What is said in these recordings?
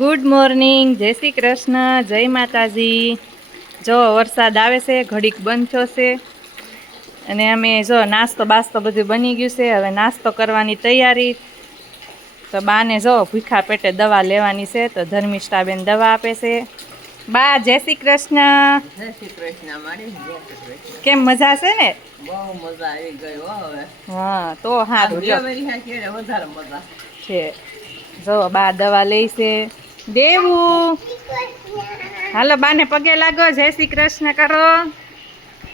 Good morning, જય શ્રી કૃષ્ણ, જય માતાજી. જો વરસાદ આવે છે, ઘડીક બંધ થયો છે અને અમે જો નાસ્તો બાસ્તો બધું બની ગયું છે. હવે નાસ્તો કરવાની તૈયારી. તો બાને જો ભૂખા પેટે દવા લેવાની છે, તો ધર્મિષ્ઠાબેન દવા આપે છે. બા જય શ્રી કૃષ્ણ. જય શ્રી કૃષ્ણ મારી જય શ્રી કૃષ્ણ. કેમ મજા છે ને? બહુ મજા આવી ગઈ હો હવે. હા તો સારું જો વધારે મજા છે. જો બા દવા લઈ છે. દેવું હાલો બાને પગે લાગો, જય શ્રી કૃષ્ણ કરો.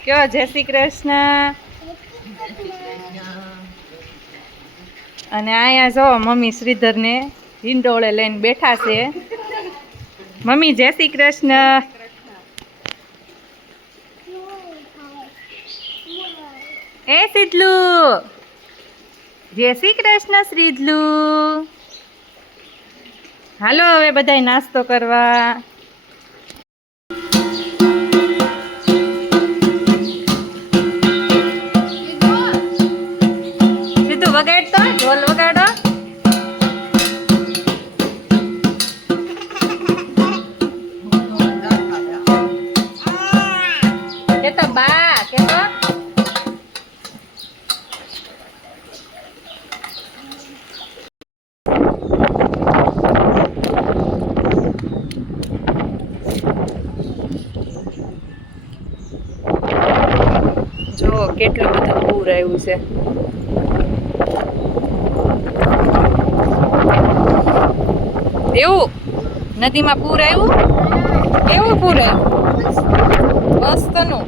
કયો જય શ્રી કૃષ્ણ. અને અહીંયા જો મમ્મી શ્રીધરને હિંડોળે લઈને બેઠા છે. મમ્મી જય શ્રી કૃષ્ણ. એ શીતલું જય શ્રી કૃષ્ણ. શ્રીધલું હાલો હવે બધાય નાસ્તો કરવા. સીધું વગાડતો ઢોલ વગાડો. કેતો બા કેતો જો કેટલું બધું પૂર આવ્યું છે. એવું નદીમાં પૂર આવ્યું? કેવું પૂર આવ્યું? મસ્તનું.